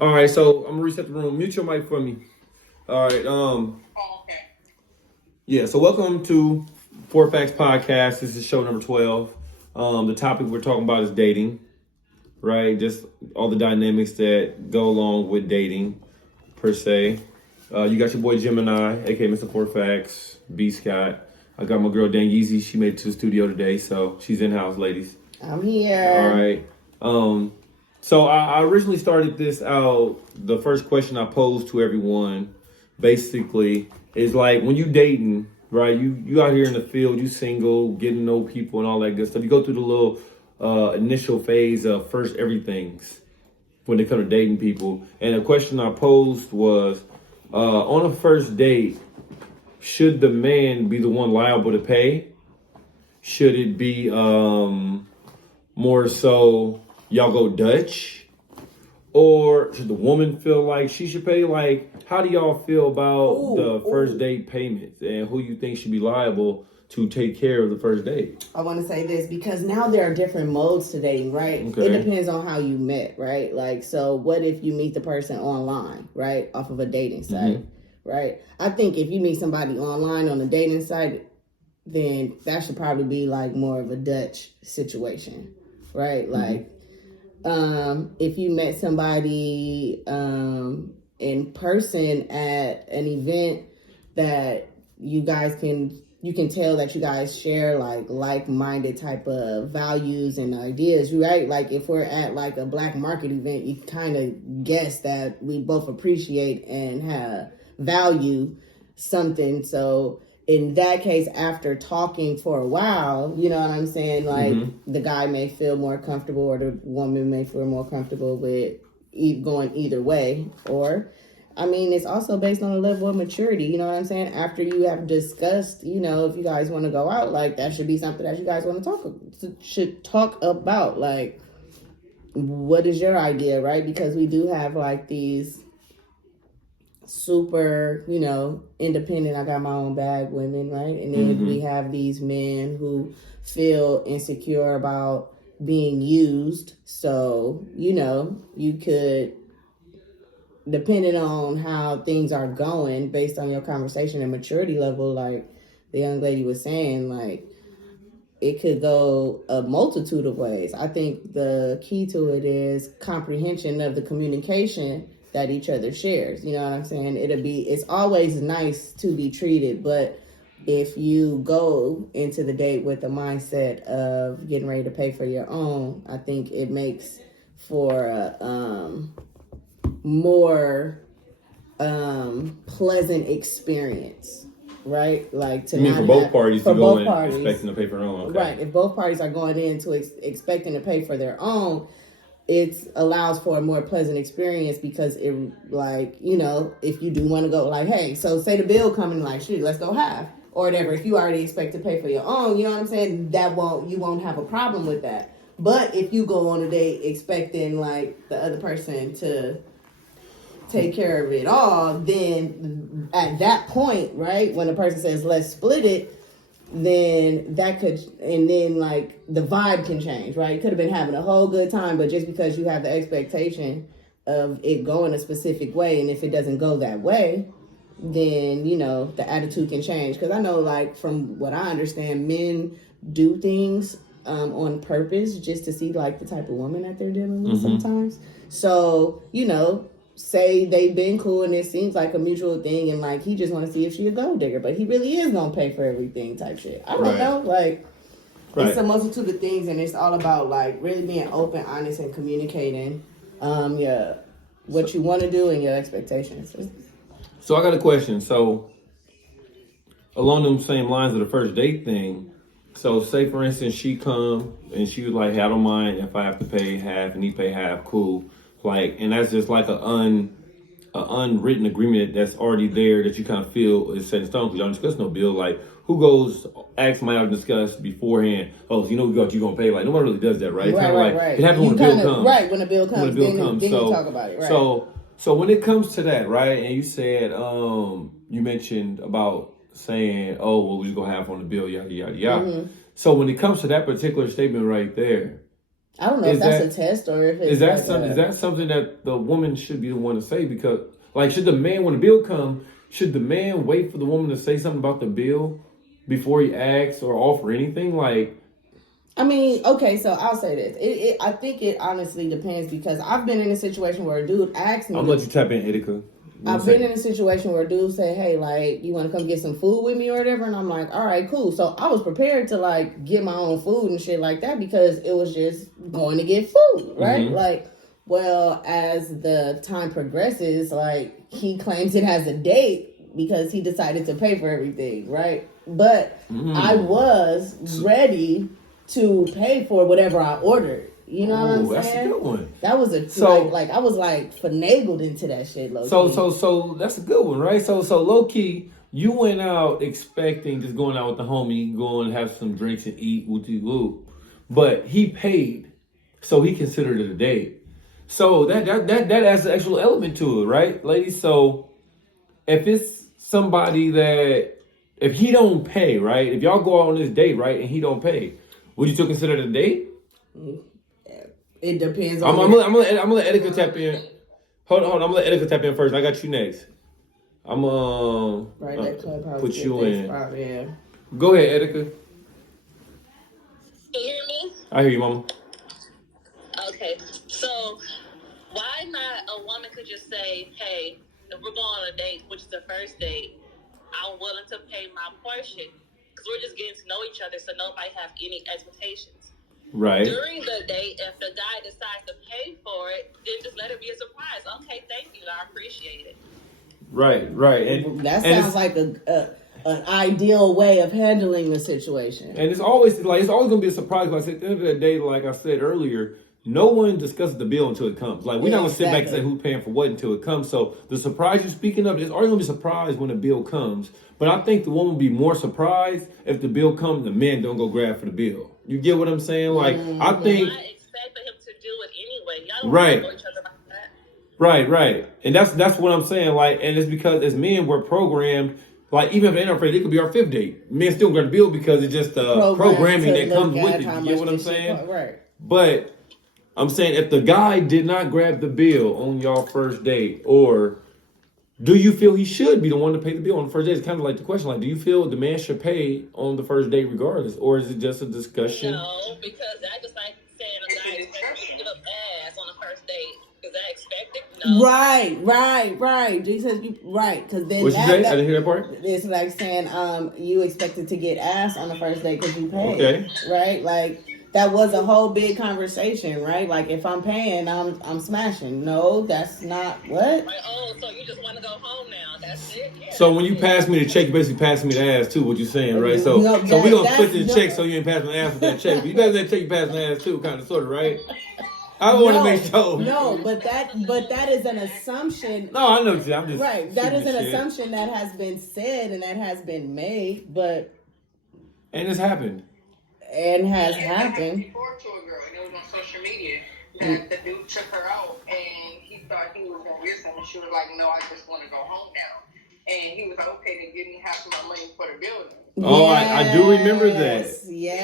All right, so I'm gonna reset the room. Mute your mic for me. All right. Yeah. So welcome to Four Facts Podcast. This is show number 12. The topic we're talking about is dating, right? Just all the dynamics that go along with dating, per se. You got your boy Gemini, aka Mr. Four Facts, B Scott. I got my girl Dan Yeezy. She made it to the studio today, so she's in house, ladies. I'm All here. right. So I originally started this out. The first question I posed to everyone, basically, is like when you dating, right? You out here in the field, you single, getting to know people and all that good stuff. You go through the little initial phase of first everything's when it comes to dating people. And the question I posed was, on a first date, should the man be the one liable to pay? Should it be more so y'all go Dutch, or should the woman feel like she should pay? Like, how do y'all feel about the first date payments, and who you think should be liable to take care of the first date? I want to say this because now there are different modes to dating, right? Okay. It depends on how you met, right? Like, so what if you meet the person online, right? Off of a dating site, right? I think if you meet somebody online on a dating site, then that should probably be like more of a Dutch situation, right? Like, if you met somebody in person at an event that you can tell that you guys share like-minded type of values and ideas, right? Like if we're at like a black market event, you kind of guess that we both appreciate and have value something. So in that case, after talking for a while, you know what I'm saying? Like the guy may feel more comfortable or the woman may feel more comfortable with going either way. Or, I mean, it's also based on a level of maturity. You know what I'm saying? After you have discussed, you know, if you guys want to go out, like that should be something that you guys want to talk about. Like, what is your idea, right? Because we do have like these super, you know, independent, I got my own bag women, right? And then we have these men who feel insecure about being used. So, you know, you could, depending on how things are going, based on your conversation and maturity level, like the young lady was saying, like it could go a multitude of ways. I think the key to it is comprehension of the communication that each other shares. You know what I'm saying? It's always nice to be treated, but if you go into the date with the mindset of getting ready to pay for your own, I think it makes for a more pleasant experience, right? Like to for both parties to go in expecting to pay for their own. Okay. Right. If both parties are going into expecting to pay for their own, it allows for a more pleasant experience because it, like, you know, if you do want to go, like, hey, so say the bill coming, like, shoot, let's go half or whatever. If you already expect to pay for your own, you know what I'm saying? You won't have a problem with that. But if you go on a date expecting like the other person to take care of it all, then at that point, right, when a person says let's split it, then that could, and then like the vibe can change, right? You could have been having a whole good time, but just because you have the expectation of it going a specific way, and if it doesn't go that way, then, you know, the attitude can change. Because I know, like, from what I understand, men do things on purpose just to see like the type of woman that they're dealing with sometimes. So, you know, say they've been cool and it seems like a mutual thing, and like he just want to see if she a gold digger, but he really is gonna pay for everything type shit. I don't know, like it's a multitude of things, and it's all about like really being open, honest, and communicating yeah, what you want to do and your expectations. So I got a question. So along them same lines of the first date thing, so say for instance she come and she was like, hey, I don't mind if I have to pay half and he pay half, cool. Like, and that's just like a unwritten agreement that's already there that you kind of feel is set in stone because y'all discuss no bill. Like, who goes ask might have discussed beforehand? Oh, you know what you gonna pay? Like, nobody really does that, right? Right. It happens when the bill comes. Right, when the bill comes, then you talk about it. Right. So when it comes to that, right? And you said you mentioned about saying, oh, well, we're just gonna have on the bill, yada yada yada. So when it comes to that particular statement right there, I don't know if that's a test or if it's is that something that the woman should be the one to say? Because like, should the man, when the bill come, should the man wait for the woman to say something about the bill before he asks or offer anything? Like, I mean, okay, so I'll say this. I think it honestly depends because I've been in a situation where a dude asked me. I'm gonna let you tap in, Etika. I've been in a situation where a dude say, hey, like, you want to come get some food with me or whatever? And I'm like, all right, cool. So I was prepared to, like, get my own food and shit like that because it was just going to get food, right? Mm-hmm. Like, well, as the time progresses, like, he claims it has a date because he decided to pay for everything, right? But I was ready to pay for whatever I ordered. You know what I'm saying? That's a good one. That was like I was like finagled into that shit, low key. So that's a good one, right? So low key, you went out expecting just going out with the homie, going to have some drinks and eat, woo. But he paid, so he considered it a date. So that adds an extra element to it, right, ladies? So if it's somebody that if he don't pay, right? If y'all go out on this date, right, and he don't pay, would you still consider it a date? It depends I'm on. gonna let Etika tap in. Hold on. I'm gonna let Etika tap in first. I got you next. I'm that clubhouse put you in. Spot, yeah. Go ahead, Etika. Can you hear me? I hear you, mama. Okay. So why not a woman could just say, hey, if we're going on a date, which is the first date, I'm willing to pay my portion. Because we're just getting to know each other so nobody have any expectations. Right. During the date, if the guy decides to pay for it, then just let it be a surprise. Okay, thank you. I appreciate it. Right. And that sounds like an ideal way of handling the situation. And it's always gonna be a surprise. Like at the end of the day, like I said earlier, no one discusses the bill until it comes. Like we're not gonna sit back and say who's paying for what until it comes. So the surprise you're speaking of is always gonna be surprised when the bill comes. But I think the woman will be more surprised if the bill comes, the men don't go grab for the bill. You get what I'm saying? Like I think. I expected him to do it anyway. Y'all don't know each other like that. Right. And that's what I'm saying. Like, and it's because as men we're programmed. Like even if they're not afraid, it could be our fifth date. Men still got the bill because it's just programming that comes with it. You get what I'm saying? Right. But I'm saying if the guy did not grab the bill on y'all first date, or do you feel he should be the one to pay the bill on the first date? It's kind of like the question, like, do you feel the man should pay on the first date regardless, or is it just a discussion? No, because that's just like saying a guy expects you to give up ass on the first date. Is that expected? No. Right. Jesus, right. Because then What'd you say? I didn't hear that part. It's like saying, you expected to get ass on the first date because you paid. Okay. Right. Like that was a whole big conversation, right? Like if I'm paying, I'm smashing. No, that's not what. Like, oh, so you just want to go home now? That's it. Yeah, so when you pass me the check, you basically pass me the ass too. What you saying, right? So no, so we gonna split the check so you ain't passing the ass with that check. But you pass that check, you pass the ass too, kind of sort of, right? I want to make sure. No, but that is an assumption. No, I know. I'm just right. That is an assumption that has been said and that has been made, but and it's happened. And has happened. Before to a girl, and it was on social media that the dude took her out, and he thought he was gonna get something. She was like, "No, I just want to go home now." And he was like, "Okay, then give me half of my money for the building." Oh, I do remember that. Yeah.